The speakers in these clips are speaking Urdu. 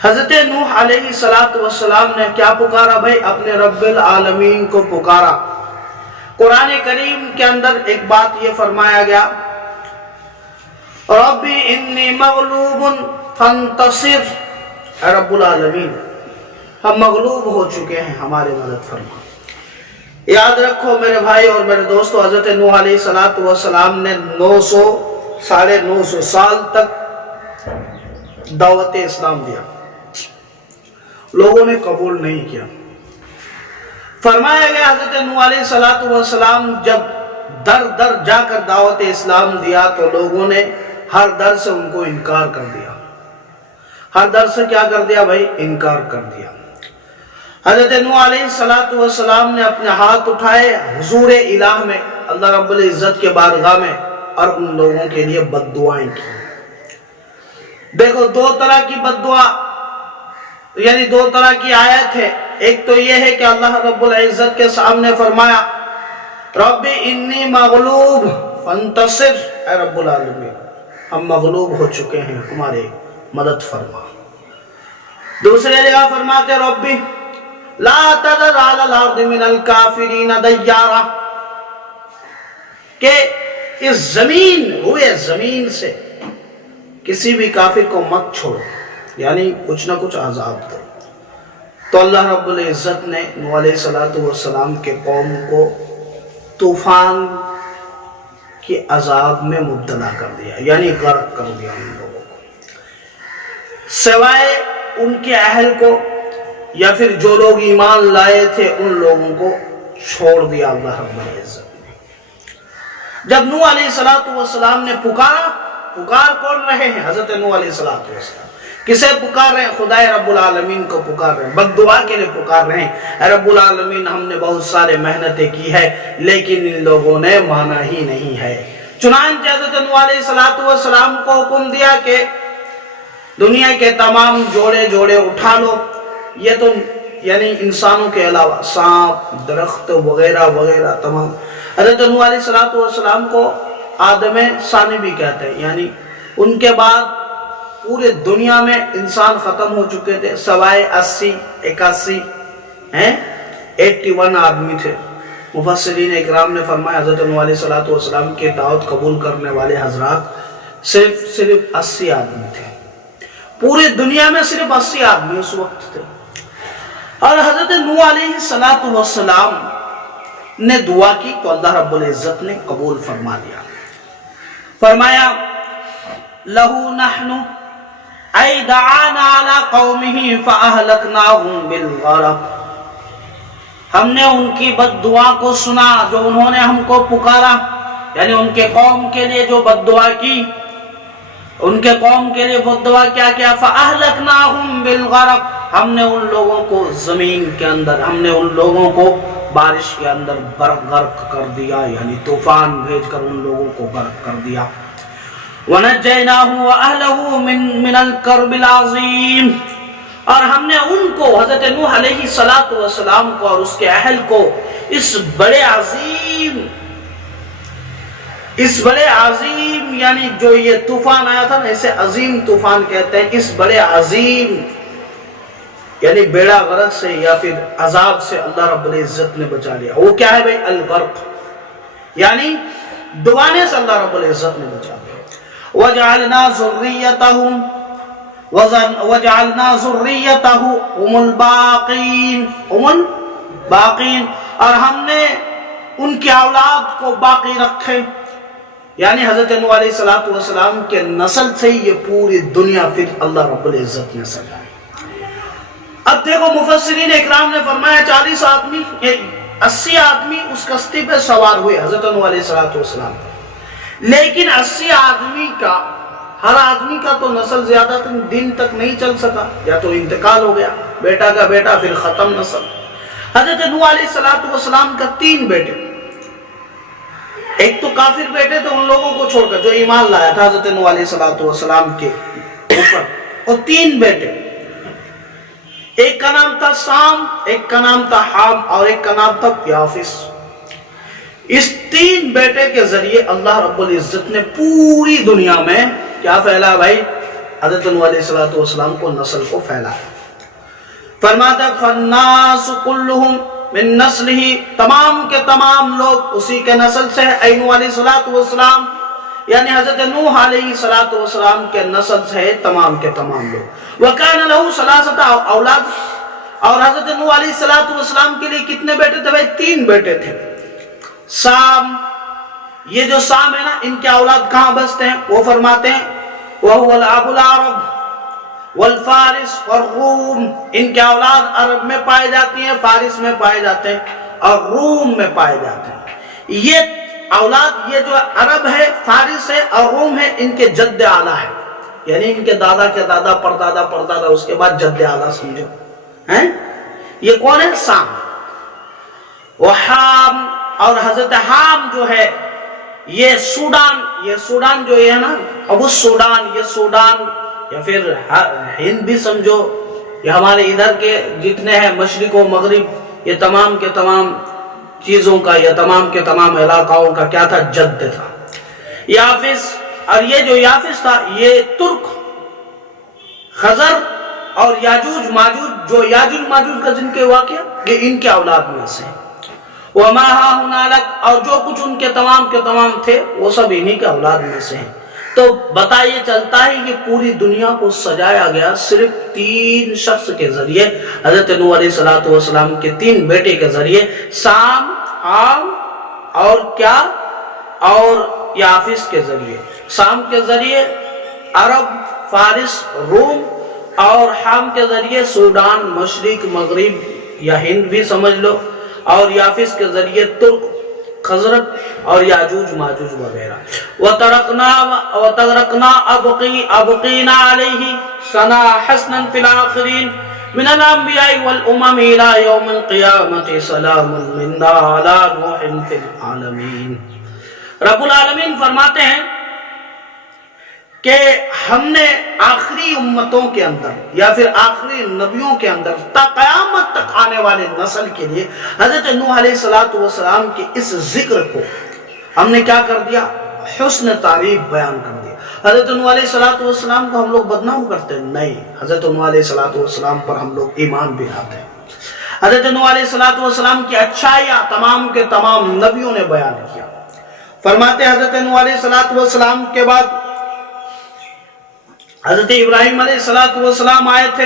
حضرت نوح علیہ السلام نے کیا پکارا بھائی؟ اپنے رب العالمین کو پکارا۔ قرآن کریم کے اندر ایک بات یہ فرمایا گیا، رب انی مغلوب فانتصر، اے رب العالمین ہم مغلوب ہو چکے ہیں، ہماری مدد فرما۔ یاد رکھو میرے بھائی اور میرے دوستو، حضرت نوح علیہ السلام نے 900 سال تک دعوت اسلام دیا، لوگوں نے قبول نہیں کیا۔ فرمایا گیا حضرت نوح علیہ السلام جب در در جا کر دعوت اسلام دیا تو لوگوں نے ہر در سے ان کو انکار کر دیا۔ ہر در سے کیا کر دیا بھائی؟ انکار کر دیا۔ حضرت نوح علیہ السلام نے اپنے ہاتھ اٹھائے حضور الہ میں، اللہ رب العزت کے بارگاہ میں، اور ان لوگوں کے لیے بد دعائیں کی۔ دیکھو دو طرح کی بد دعا، یعنی دو طرح کی آیت ہے۔ ایک تو یہ ہے کہ اللہ رب العزت کے سامنے فرمایا رب انی مغلوب فانتصر، اے رب العالمین ہم مغلوب ہو چکے ہیں، ہماری مدد فرما۔ دوسرے جگہ فرماتے ربی لا تذر علی الارض من الکافرین دیارا، کہ اس روئے زمین سے کسی بھی کافر کو مت چھوڑو، یعنی کچھ نہ کچھ عذاب دو۔ تو اللہ رب العزت نے نوح علیہ السلام کے قوم کو طوفان کے عذاب میں مبتلا کر دیا، یعنی غرق کر دیا ان لوگوں کو، سوائے ان کے اہل کو یا پھر جو لوگ ایمان لائے تھے ان لوگوں کو چھوڑ دیا اللہ رب العزت نے۔ جب نوح علیہ السلام نے پکار کون رہے ہیں؟ حضرت نوح علیہ السلام کسے پکار رہے ہیں؟ خدا رب العالمین کو پکار رہے ہیں، بد دعا کے لیے پکار رہے ہیں، اے رب العالمین ہم نے بہت سارے محنتیں کی ہے لیکن ان لوگوں نے مانا ہی نہیں ہے۔ چنانچہ حضرت نوح علیہ السلام کو حکم دیا کہ دنیا کے تمام جوڑے اٹھا لو، یہ تو یعنی انسانوں کے علاوہ سانپ، درخت وغیرہ وغیرہ تمام۔ حضرت نوح علیہ السلام کو آدم ثانی بھی کہتے ہیں، یعنی ان کے بعد پورے دنیا میں انسان ختم ہو چکے تھے سوائے 81 آدمی تھے۔ مفسرین اکرام نے فرمایا حضرت نوح علیہ السلام کے دعوت قبول کرنے والے حضرات صرف 80 آدمی تھے، پوری دنیا میں صرف 80 آدمی اس وقت تھے۔ اور حضرت نوح علیہ السلام نے دعا کی تو اللہ رب العزت نے قبول فرما لیا۔ فرمایا لہو نحن ای دعانا علی قومہ فاہلکناہم بالغرق، ہم نے ان کی بد دعا کو سنا جو انہوں نے ہم کو پکارا، یعنی ان کے قوم کے لیے جو بد دعا کی، ان کے قوم کے لیے بد دعا کیا فاہلکناہم بالغرق، ہم نے ان لوگوں کو زمین کے اندر، ہم نے ان لوگوں کو بارش کے اندر غرق کر دیا، یعنی طوفان بھیج کر ان لوگوں کو غرق کر دیا۔ وَنَجَّيْنَاهُ وَأَهْلَهُ مِنَ الْكَرْبِ الْعَظِيمِ، اور ہم نے ان کو حضرت نوح علیہ السلام کو اور اس کے اہل کو اس بڑے عظیم یعنی جو یہ طوفان آیا تھا نا، اسے عظیم طوفان کہتے ہیں، اس بڑے عظیم یعنی بیڑا غرق سے یا پھر عذاب سے اللہ رب العزت نے بچا لیا۔ وہ کیا ہے بھائی؟ الغرق، یعنی ڈبانے سے اللہ رب العزت نے بچا لیا۔ وَجَعَلْنَا ذُرِّيَّتَهُ هُمُ الْبَاقِينَ، اور ہم نے ان کی اولاد کو باقی رکھے، یعنی حضرت نوح علیہ السلام کے نسل سے یہ پوری دنیا پھر اللہ رب العزت نے سجائی۔ اب دیکھو مفسرین اکرام نے فرمایا 80 آدمی اس کشتی پہ سوار ہوئے حضرت نوح علیہ السلام، لیکن 80 آدمی کا ہر آدمی کا تو نسل زیادہ دن تک نہیں چل سکا، یا تو انتقال ہو گیا، بیٹا کا بیٹا پھر ختم نسل۔ حضرت نوح علیہ السلام کا 3 بیٹے، ایک تو کافر بیٹے تھے ان لوگوں کو چھوڑ کر جو ایمان لایا تھا حضرت نوح علیہ السلام کے اوپر، اور 3 بیٹے، ایک کا نام تھا سام، ایک کا نام تھا حام، اور ایک کا نام تھا یافس۔ اس 3 بیٹے کے ذریعے اللہ رب العزت نے پوری دنیا میں کیا پھیلا بھائی؟ حضرت نوح علیہ السلام کو نسل کو پھیلایا۔ فرماتا ہے فالناس کلہم من نسلہ، تمام کے تمام لوگ اسی کے نسل سے اے نوح علیہ السلام، یعنی حضرت نوح علیہ السلام کے نسل سے تمام کے تمام لوگ۔ وَكَانَ لَهُ ثَلَاثَةُ اولاد، اور حضرت نوح علیہ السلام کے لیے کتنے بیٹے تھے بھائی؟ 3 بیٹے تھے۔ سام، یہ جو سام ہے نا، ان کے اولاد کہاں بستے ہیں؟ وہ فرماتے ہیں وَهُوَ الْأَبُ الْعَرَبِ وَالْفَارِسِ وَالْرُومِ، ان کے اولاد عرب میں پائے جاتی ہیں، فارس میں پائے جاتے ہیں اور روم میں پائے جاتے ہیں۔ یہ اولاد، یہ جو عرب ہے، فارس ہے اور روم ہے، ان کے جد اعلیٰ ہے، یعنی ان کے دادا کے دادا، پردادا پردادا، اس کے بعد جد اعلیٰ سمجھو ہیں۔ یہ کون ہے؟ سام۔ وحام، اور حضرت حام جو ہے یہ سوڈان جو ہے نا، ابو سوڈان، یہ سوڈان یا پھر ہند بھی سمجھو، یہ ہمارے ادھر کے جتنے ہیں مشرق و مغرب، یہ تمام کے تمام چیزوں کا، یہ تمام کے تمام علاقوں کا کیا تھا؟ جد تھا۔ یافس، اور یہ جو یافس تھا یہ ترک، خزر اور یاجوج ماجوج، جو یاجوج ماجوج کا جن کے واقعہ، یہ ان کے اولاد میں سے۔ وما هنالك، اور جو کچھ ان کے تمام تھے وہ سب انہی کے اولاد میں سے ہیں۔ تو بتائیے چلتا ہے کہ پوری دنیا کو سجایا گیا صرف 3 شخص کے ذریعے، حضرت نوح علیہ السلام کے 3 بیٹے کے ذریعے، سام، حام اور کیا، اور یافس کے ذریعے۔ سام کے ذریعے عرب، فارس، روم، اور حام کے ذریعے سوڈان، مشرق، مغرب یا ہند بھی سمجھ لو، اور یافس کے ذریعے ترک، خزرج اور یاجوج ماجوج وغیرہ۔ وَتَرَكْنَا أَبْقِينَا عَلَيْهِ ثَنَا حَسْنًا فِي الْآخِرِينَ مِنَ الْأَنْبِيَاءِ وَالْأُمَمِ إِلَى يَوْمِ الْقِيَامَةِ سَلَامٌ مِنَّا عَلَى نُوحٍ فِي الْعَالَمِينَ۔ رب العالمین فرماتے ہیں کہ ہم نے آخری امتوں کے اندر یا پھر آخری نبیوں کے اندر تا قیامت تک آنے والے نسل کے لیے حضرت نوح علیہ السلام کے اس ذکر کو ہم نے کیا کر دیا؟ حسن تعریف بیان کر دیا۔ حضرت نوح علیہ السلام کو ہم لوگ بدنام کرتے ہیں؟ نہیں، حضرت نوح علیہ السلام پر ہم لوگ ایمان بھی لاتے ہیں۔ حضرت نوح علیہ السلام کی اچھائیاں تمام کے تمام نبیوں نے بیان کیا۔ فرماتے ہیں حضرت نوح علیہ السلام کے بعد حضرت ابراہیم علیہ السلام آئے تھے،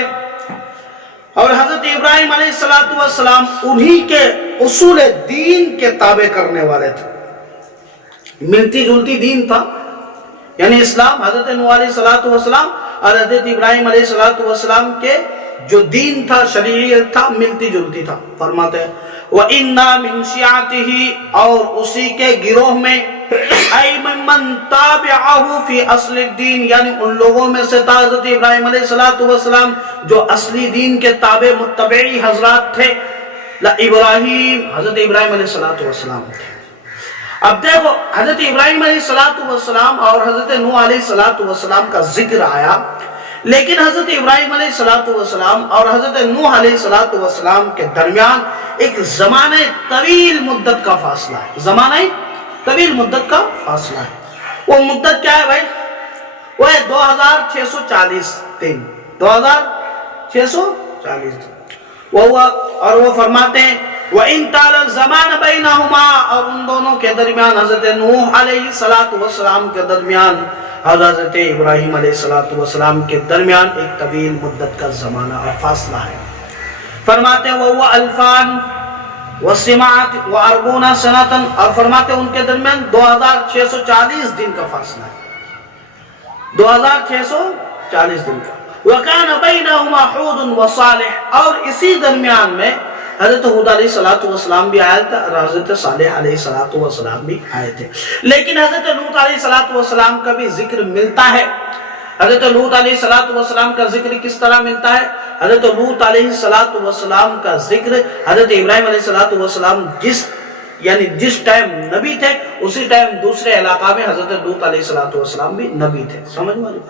اور حضرت ابراہیم علیہ السلام انہی کے اصول دین کے تابع کرنے والے تھے۔ ملتی جلتی دین تھا، یعنی اسلام، حضرت نوح علیہ السلام اور حضرت ابراہیم علیہ السلام کے جو دین تھا، شریعت تھا، ملتی جلتی تھا۔ فرماتے ہیں وَإِنَّا مِن شِيَعَتِهِ، اور اسی کے گروہ میں، اَيْ مَن تَابِعَهُ فِي اصل الدین، یعنی ان لوگوں میں سے تھا حضرت ابراہیم علیہ السلام جو اصلی دین کے تابع متبعی حضرات تھے۔ ابراہیم، حضرت ابراہیم علیہ السلام تھے۔ اب دیکھو حضرت ابراہیم علیہ السلام اور حضرت نوح علیہ السلام کا ذکر آیا، لیکن حضرت ابراہیم علیہ السلام اور حضرت نوح علیہ السلام کے درمیان ایک زمانہ طویل مدت کا فاصلہ ہے۔ زمانہ طویل مدت کا فاصلہ ہے۔ وہ مدت کیا ہے بھائی؟ وہ ہے 2640 دن، 2640 دن۔ اور وہ فرماتے ہیں وَإِن طَالَ الزَّمَانُ بَيْنَهُمَا، اور ان دونوں کے درمیان، حضرت نوح علیہ السلام کے درمیان اور حضرت ابراہیم علیہ السلام کے درمیان ایک طویل مدت کا زمانہ اور فاصلہ ہے۔ فرماتے ہیں وَهُوَ أَلْفَانِ وَسِمَعَةٍ وَأَرْبُونَ سَنَةً، اور فرماتے ہیں ان کے درمیان 2640 دن کا فاصلہ ہے، 2640 دن کا۔ وَكَانَ بَيْنَهُمَا حُودٌ وَصَالِحٌ، اور اسی درمیان میں حضرت ہود علیہ السلام بھی آیا تھا اور حضرت صالح علیہ السلام بھی آئے تھے۔ لیکن حضرت لوط علیہ السلام کا بھی ذکر ملتا ہے۔ حضرت لوط علیہ السلام کا ذکر کس طرح ملتا ہے؟ حضرت لوط علیہ السلام کا ذکر حضرت ابراہیم علیہ السلام جس ٹائم نبی تھے، اسی ٹائم دوسرے علاقہ میں حضرت لوط علیہ السلام بھی نبی تھے۔ سمجھ میں آئی؟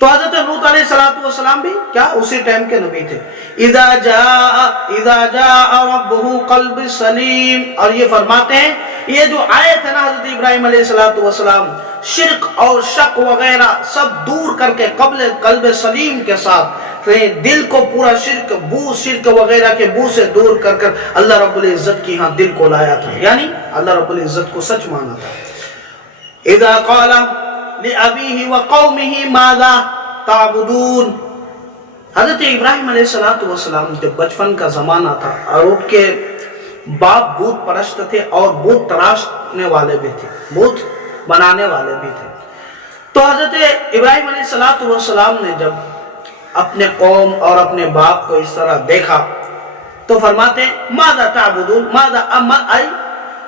تو حضرت لوط علیہ السلام بھی کیا اسی ٹائم کے نبی تھے۔ اذا جاء ربه قلب سلیم، اور یہ فرماتے ہیں یہ جو آیت ہے نا حضرت ابراہیم علیہ السلام شرک اور شک وغیرہ سب دور کر کے قلب سلیم کے ساتھ دل کو پورا شرک وغیرہ کے بو سے دور کر کر اللہ رب العزت کی ہاں دل کو لایا تھا، یعنی اللہ رب العزت کو سچ مانا تھا۔ اذا قال لأبيه وقومه ماذا تعبدون، حضرت ابراہیم علیہ السلام جب بچپن کا زمانہ تھا اور ان کے باپ بت پرست تھے اور بت تراشنے والے بھی تھے، بت بنانے والے بھی تھے، تو حضرت ابراہیم علیہ السلام نے جب اپنے قوم اور اپنے باپ کو اس طرح دیکھا تو فرماتے ماذا تعبدون، ماذا ای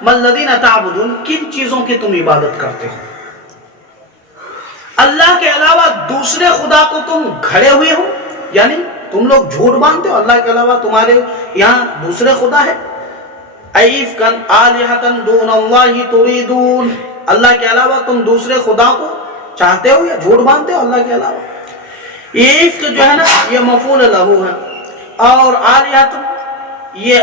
مالذین تعبدون، کن چیزوں کی تم عبادت کرتے ہو؟ اللہ کے علاوہ دوسرے خدا کو تم گھڑے ہوئے ہو، یعنی تم لوگ جھوٹ باندھتے ہو اللہ کے علاوہ تمہارے یہاں دوسرے خدا ہے۔ ایفکن آلہتن دون اللہ تریدون، اللہ کے علاوہ تم دوسرے خدا کو چاہتے ہو یا جھوٹ باندھتے ہو اللہ کے علاوہ۔ یہ عفق جو ہے نا یہ مفعول لہو ہے، اور آلیاتن یہ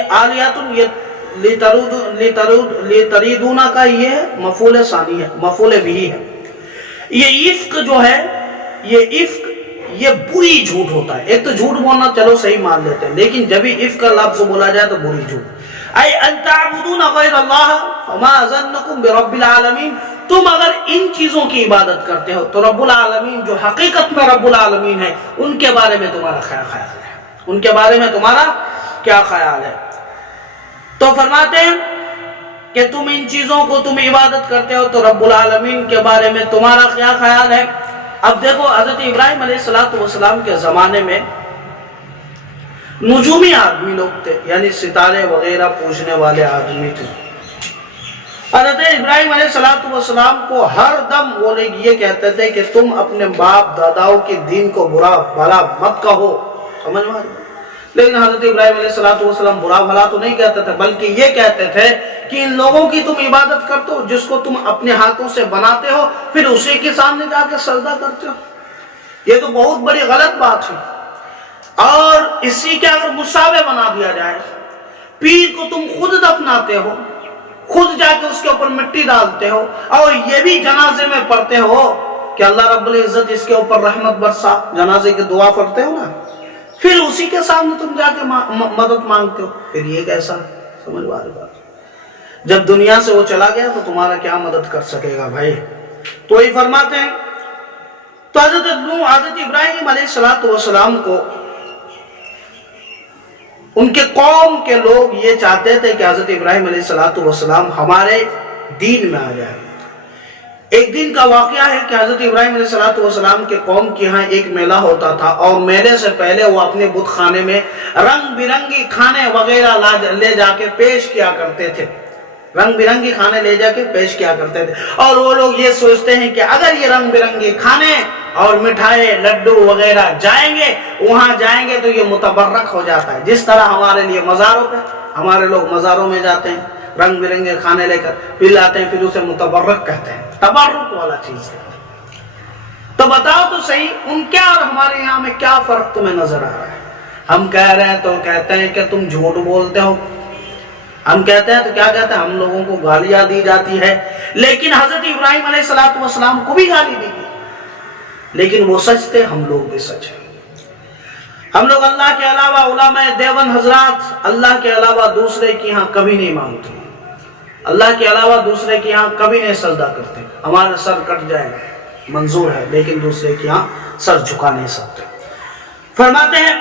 لتریدونا کا یہ مفعول ثانی ہے، مفعول بھی ہے۔ یہ عفق جو ہے یہ عفق یہ بری جھوٹ ہوتا ہے، ایک تو جھوٹ بولنا چلو صحیح مان لیتے ہیں، لیکن جب ہی عفق کا لفظ بولا جائے تو بری جھوٹ۔ اے ان تعبدون غیر اللہ فما ظنکم برب العالمین، تم اگر ان چیزوں کی عبادت کرتے ہو تو رب العالمین جو حقیقت میں رب العالمین ہے ان کے بارے میں تمہارا خیال ہے، ان کے بارے میں تمہارا کیا خیال ہے؟ تو فرماتے ہیں کہ تم ان چیزوں کو تم عبادت کرتے ہو تو رب العالمین کے بارے میں تمہارا کیا خیال ہے؟ اب دیکھو حضرت ابراہیم علیہ السلام کے زمانے میں نجومی آدمی لوگ تھے، یعنی ستارے وغیرہ پوجنے والے آدمی تھے۔ حضرت ابراہیم علیہ السلام کو ہر دم وہ لوگ یہ کہتے تھے کہ تم اپنے باپ داداؤں کے دین کو برا بھلا مت کہو، سمجھ میں؟ لیکن حضرت ابراہیم علیہ السلام برا بھلا تو نہیں کہتے تھے، بلکہ یہ کہتے تھے کہ ان لوگوں کی تم عبادت کرتے ہو جس کو تم اپنے ہاتھوں سے بناتے ہو، پھر اسی کے سامنے جا کے سجدہ کرتے ہو، یہ تو بہت بڑی غلط بات ہے۔ اور اسی کے اگر مشابہ بنا دیا جائے، پیر کو تم خود دفناتے ہو، خود جا کے اس کے اوپر مٹی ڈالتے ہو، اور یہ بھی جنازے میں پڑھتے ہو کہ اللہ رب العزت اس کے اوپر رحمت برسا، جنازے کی دعا پڑھتے ہو نا، پھر اسی کے سامنے تم جا کے مدد مانگتے ہو، پھر یہ کیسا؟ سمجھ والی بات، جب دنیا سے وہ چلا گیا تو تمہارا کیا مدد کر سکے گا بھائی؟ تو یہ فرماتے ہیں تو حضرت ابراہیم علیہ السلام کو ان کے قوم کے لوگ یہ چاہتے تھے کہ حضرت ابراہیم علیہ السلام ہمارے دین میں آ جائے۔ ایک دن کا واقعہ ہے کہ حضرت ابراہیم علیہ السلام کے قوم کے ہاں ایک میلہ ہوتا تھا، اور میلے سے پہلے وہ اپنے بت خانے میں رنگ برنگی کھانے وغیرہ لے جا کے پیش کیا کرتے تھے، رنگ برنگی کھانے لے جا کے پیش کیا کرتے تھے، اور وہ لوگ یہ سوچتے ہیں کہ اگر یہ رنگ برنگی کھانے اور مٹھائے لڈو وغیرہ وہاں جائیں گے تو یہ متبرک ہو جاتا ہے، جس طرح ہمارے لیے مزاروں پہ ہمارے لوگ مزاروں میں جاتے ہیں رنگ برنگے کھانے لے کر پھر لاتے ہیں، پھر اسے متبرک کہتے ہیں، تبرک والا چیز ہے۔ تو بتاؤ تو صحیح ان کے اور ہمارے یہاں میں کیا فرق تمہیں نظر آ رہا ہے؟ ہم کہہ رہے ہیں تو کہتے ہیں کہ تم جھوٹ بولتے ہو، ہم کہتے ہیں تو کیا کہتے ہیں؟ ہم لوگوں کو گالیاں دی جاتی ہے، لیکن حضرت ابراہیم علیہ السلام کو بھی گالی دی گئی، لیکن وہ سچ تھے، ہم لوگ بھی سچ ہیں۔ ہم لوگ اللہ کے علاوہ علماء دیوبند حضرات اللہ کے علاوہ دوسرے کی ہاں کبھی نہیں مانگتے، اللہ کے علاوہ دوسرے کی ہاں کبھی نہیں سجدہ کرتے، ہمارا سر کٹ جائے منظور ہے لیکن دوسرے کی ہاں سر جھکا نہیں سکتے۔ فرماتے ہیں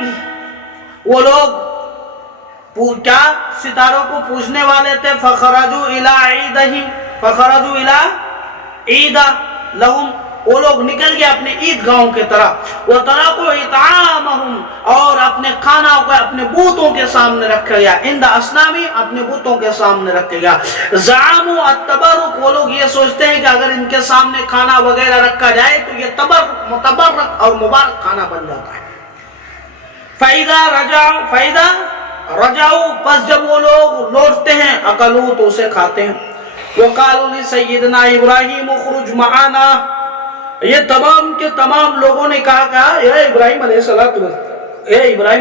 وہ لوگ کیا ستاروں کو پوجنے والے تھے، فخرجوا الی عید لہم، وہ لوگ نکل گئے اپنے عید گاہوں کی طرف، وَتَرَكُوا اِطْعَامَهُمْ، اور اپنے کھانا کو اپنے بتوں کے سامنے رکھا گیا، عند اصنامی، اپنے بتوں کے سامنے رکھا گیا، زعموا التبرک، وہ لوگ یہ سوچتے ہیں کہ اگر ان کے سامنے کھانا وغیرہ رکھا جائے تو یہ متبرک اور مبارک کھانا بن جاتا ہے۔ فَإِذَا رجعوا، پس جب وہ لوگ لوٹتے ہیں، اکلوا، تو اسے کھاتے ہیں، وَقَالُوا لِسَيِّدِنَا إِبْرَاهِيمُ اخْرُجْ مَعَنَا، یہ تمام کے تمام لوگوں نے کہا اے ابراہیم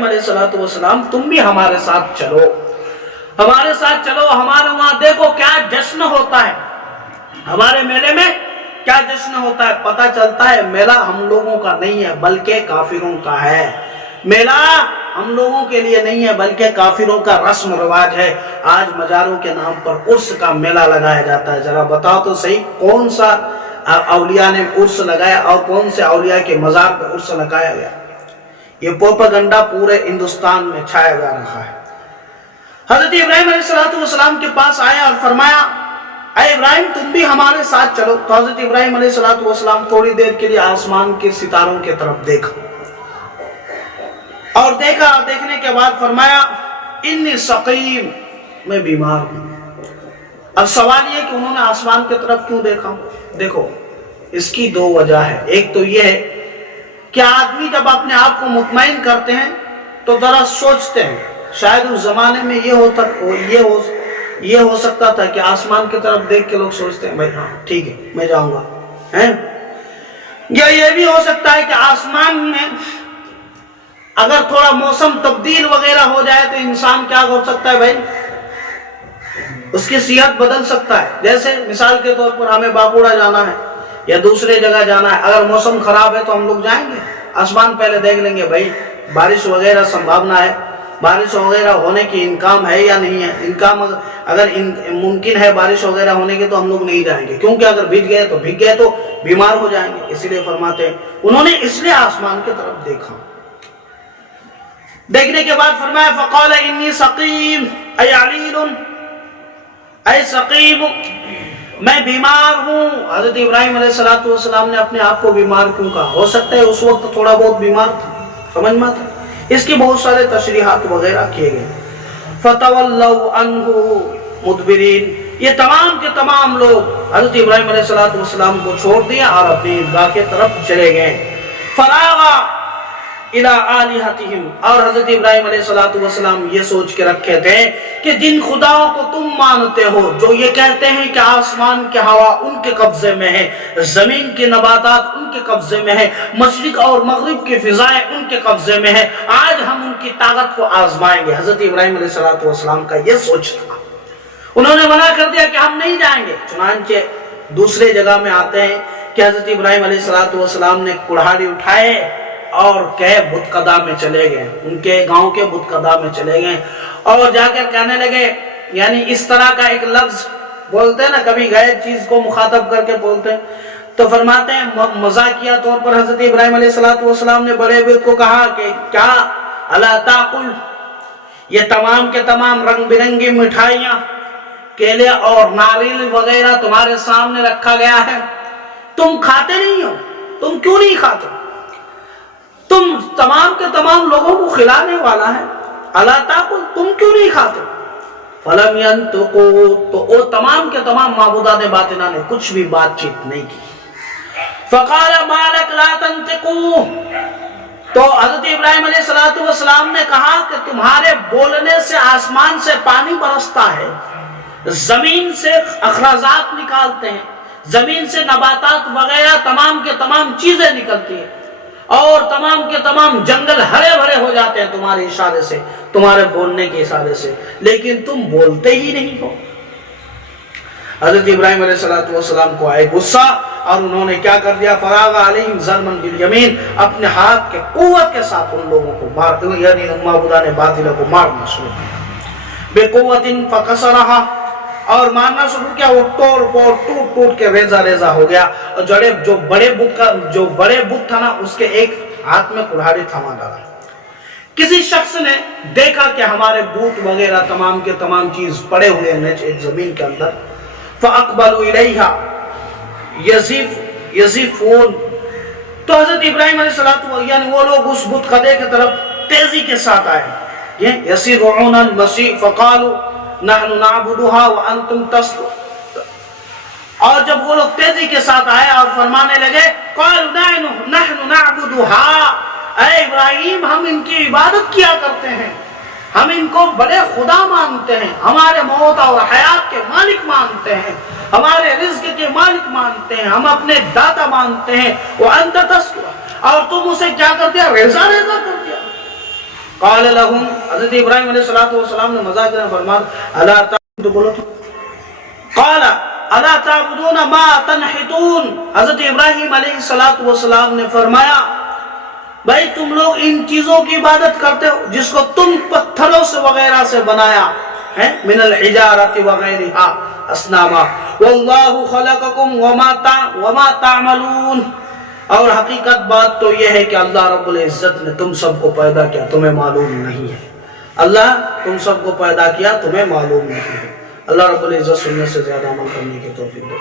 علیہ السلام تم بھی ہمارے ساتھ چلو، ہمارے ساتھ چلو، ہمارے وہاں دیکھو کیا جشن ہوتا ہے، ہمارے میلے میں کیا جشن ہوتا ہے۔ پتہ چلتا ہے میلہ ہم لوگوں کا نہیں ہے بلکہ کافروں کا ہے، میلہ ہم لوگوں کے لیے نہیں ہے بلکہ کافروں کا رسم رواج ہے۔ آج مزاروں کے نام پر عرس کا میلہ لگایا جاتا ہے، ذرا بتاؤ تو صحیح کون سا اولیاء نے عرس لگایا اور کون سے اولیاء کے مزار پر عرس لگایا گیا؟ یہ پروپیگنڈا پورے ہندوستان میں چھایا جا رہا ہے۔ حضرت ابراہیم علیہ السلام کے پاس آیا اور فرمایا اے ابراہیم تم بھی ہمارے ساتھ چلو۔ تو حضرت ابراہیم علیہ السلام تھوڑی دیر کے لیے آسمان کے ستاروں کی طرف دیکھا اور دیکھنے کے بعد فرمایا انی سقیم، میں بیمار ہوں۔ اب سوال یہ کہ انہوں نے آسمان کی طرف کیوں دیکھا؟ دیکھو اس کی دو وجہ ہے۔ ایک تو یہ ہے کہ آدمی جب اپنے آپ کو مطمئن کرتے ہیں تو ذرا سوچتے ہیں، شاید اس زمانے میں یہ ہو سکتا تھا کہ آسمان کی طرف دیکھ کے لوگ سوچتے ہیں بھائی ہاں ٹھیک ہے میں جاؤں گا، یا یہ بھی ہو سکتا ہے کہ آسمان میں اگر تھوڑا موسم تبدیل وغیرہ ہو جائے تو انسان کیا کر سکتا ہے بھائی، اس کی صحت بدل سکتا ہے۔ جیسے مثال کے طور پر ہمیں باقوڑا جانا ہے یا دوسرے جگہ جانا ہے، اگر موسم خراب ہے تو ہم لوگ جائیں گے، آسمان پہلے دیکھ لیں گے بھائی بارش وغیرہ سنبھاونا ہے، بارش وغیرہ ہونے کی امکان ہے یا نہیں ہے۔ امکان اگر ممکن ہے بارش وغیرہ ہونے کے تو ہم لوگ نہیں جائیں گے، کیونکہ اگر بھیگ گئے تو بیمار ہو جائیں گے۔ اس لیے فرماتے ہیں انہوں نے اس لیے آسمان کی طرف دیکھا۔ دیکھنے کے بعد فرمایا فقال انی سقیم اے علیل اے سقیم، میں بیمار ہوں۔ حضرت ابراہیم علیہ السلام نے اپنے آپ کو بیمار کیوں کہا؟ ہو سکتا ہے اس وقت تھوڑا بہت بیمار تھا، سمجھ میں آتا ہے؟ اس کی بہت سارے تشریحات وغیرہ کیے گئے۔ فتولوا عنہ مدبرین، یہ تمام کے تمام لوگ حضرت ابراہیم علیہ السلام کو چھوڑ دیا اور اپنی عیدگاہ کے طرف چلے گئے۔ فراغا الی آلہتہم، اور حضرت ابراہیم علیہ السلام یہ سوچ کے رکھے تھے کہ جن خداؤں کو تم مانتے ہو، جو یہ کہتے ہیں کہ آسمان کی ہوا ان کے قبضے میں ہے، زمین کے نباتات ان کے قبضے میں ہے، مشرق اور مغرب کی فضائیں ان کے قبضے میں ہے، آج ہم ان کی طاقت کو آزمائیں گے۔ حضرت ابراہیم علیہ السلام کا یہ سوچ تھا۔ انہوں نے منع کر دیا کہ ہم نہیں جائیں گے۔ چنانچہ دوسرے جگہ میں آتے ہیں کہ حضرت ابراہیم علیہ السلام نے کڑھاڑی اٹھائے اور کہ بت قدا میں چلے گئے، ان کے گاؤں کے بت قدا میں چلے گئے اور جا کر کہنے لگے، یعنی اس طرح کا ایک لفظ بولتے ہیں نا، کبھی غیر چیز کو مخاطب کر کے بولتے ہیں، تو فرماتے ہیں مزاحیہ طور پر حضرت ابراہیم علیہ السلام نے بڑے بت کو کہا کہ کیا الا تاکل، یہ تمام کے تمام رنگ برنگی مٹھائیاں، کیلے اور ناریل وغیرہ تمہارے سامنے رکھا گیا ہے، تم کھاتے نہیں ہو، تم کیوں نہیں کھاتے؟ تم تمام کے تمام لوگوں کو کھلانے والا ہے، الا تاکل، تم کیوں نہیں کھاتے؟ فلم ینطقوا، تو وہ تمام کے تمام معبودان باطنہ نے کچھ بھی بات چیت نہیں کی۔ فقال ما لک لا تنطقوا، تو حضرت ابراہیم علیہ السلام نے کہا کہ تمہارے بولنے سے آسمان سے پانی برستا ہے، زمین سے اخراجات نکالتے ہیں، زمین سے نباتات وغیرہ تمام کے تمام چیزیں نکلتی ہیں اور تمام کے تمام جنگل ہرے بھرے ہو جاتے ہیں تمہارے اشارے سے، تمہارے بولنے کے اشارے سے، لیکن تم بولتے ہی نہیں ہو۔ حضرت ابراہیم علیہ السلام کو آئے غصہ اور انہوں نے کیا کر دیا، فراغ علیہم ضربا بالیمین، اپنے ہاتھ کے قوت کے ساتھ ان لوگوں کو مار، یعنی معبودان باطلہ کو مارنا شروع کیا۔ بقوت فکسرھا، اور مارنا شروع کیا، وہ ٹوٹ ٹوٹ کے ریزہ ریزہ ہو گیا، اور جو بڑے بت تھا نا اس کے ایک ہاتھ میں کڑھاڑی تھما ڈالا۔ کسی شخص نے دیکھا کہ ہمارے بت وغیرہ تمام کے تمام چیز پڑے ہوئے ہیں ایک زمین کے اندر، فاقبلوا الیہا یزفون، تو حضرت ابراہیم علیہ السلام یعنی وہ لوگ اس بت قدے کی طرف تیزی کے ساتھ آئے، یسرعون المسیح فقالوا نحن نعبدها وانتم تسجدون، اور جب وہ لوگ تیزی کے ساتھ آئے اور فرمانے لگے قالوا نحن نعبدها، اے ابراہیم ہم ان کی عبادت کیا کرتے ہیں، ہم ان کو بڑے خدا مانتے ہیں، ہمارے موت اور حیات کے مالک مانتے ہیں، ہمارے رزق کے مالک مانتے ہیں، ہم اپنے داتا مانتے ہیں، وانت تسجد، اور تم اسے کیا کر دیا، ریزہ ریزہ کر دیا۔ قال لهم حضرت ابراہیم علیہ السلام نے مذاق میں فرمایا الا تعبدون، تو بولو تو قال الا تعبدون ما تنحتون، حضرت ابراہیم علیہ السلام نے فرمایا بھائی تم لوگ ان چیزوں کی عبادت کرتے ہو جس کو تم پتھروں سے وغیرہ سے بنایا ہے، من الحجارۃ وغیرہا اصناما، واللہ خلقکم وما تعملون، اور حقیقت بات تو یہ ہے کہ اللہ رب العزت نے تم سب کو پیدا کیا، تمہیں معلوم نہیں ہے، اللہ تم سب کو پیدا کیا تمہیں معلوم نہیں ہے۔ اللہ رب العزت سننے سے زیادہ عمل کرنے کی توفیق دے۔